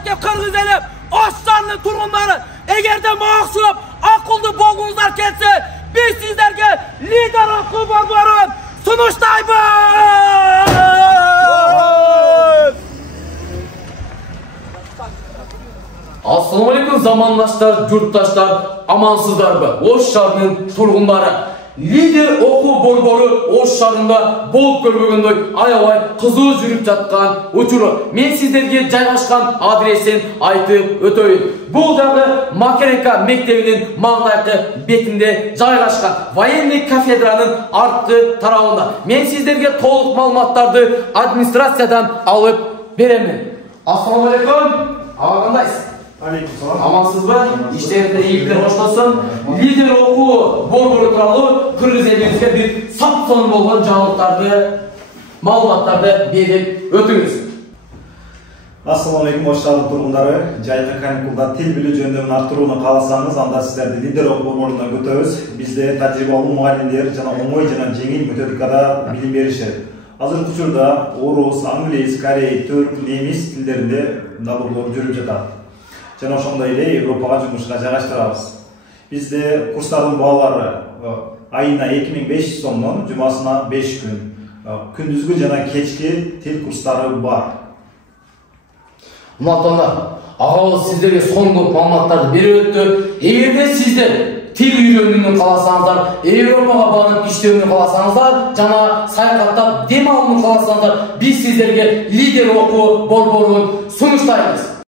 Ошентке Кыргыз эли, Ош шаарынын тургундары, эгерде максып, акылдуу болгуңуздар келсе, биз сиздерге лидер окуу борборун сунуштайбыз. Assalamu alaikum zamandaşlar, yurttaşlar, amansızlarbı? Oş şarının turgundары. Lider okuu borboru Oş şarında bol körбөгөндөй аябай кызуу жүрүп жаткан учуру. Мен сиздерге жайгашкан адреsin айтып өтөйүн. Бул дагы Макаренко мектебинин маңдайкы бетинде жайгашкан военный кафедранын арткы тарабында. Мен сиздерге толук маалыматтарды администрациядан алып беремин. Assalamu alaikum. Кандайсыз? Амансызбы? İşlerinde iyilikler hoşlasın. Lider okuu borboru turalı Kırgız elimizde bir sapson bolgan жаңылыктарды, маалыматтарды берип өтүңүз. Assalamu alaikum Oş шаарынын тургундары. Жайкы каникулда тил билүү жөндөмүн арттырууну кааласаңыз, анда сиздерди лидер окуу борборуна көтөбүз. Бизде тажрыйбалуу мугалимдер жана оңой жана жеңил методикада билим беришет. Азыркы учурда орус, англис, корей, түрк, немис тилдеринде наборлор жүрүп жатат. Жана ошондой эле Европага жумушка жайгаштырабыз. Бизде курстардын баалары айына 2500 сомдон жумасына 5 күн. Күндүзгү жана кечки тил курстары бар. Мынатондар, агабыз сиздерге соңку маалыматтарды берип өттү. Эгерде сиздер тил үйрөнүүнү кааласаңыздар, Европага барып иштөөнү кааласаңыздар, жана саякаттап дем алууну кааласаңыздар, биз сиздерге лидер окуу борборун сунуштайбыз.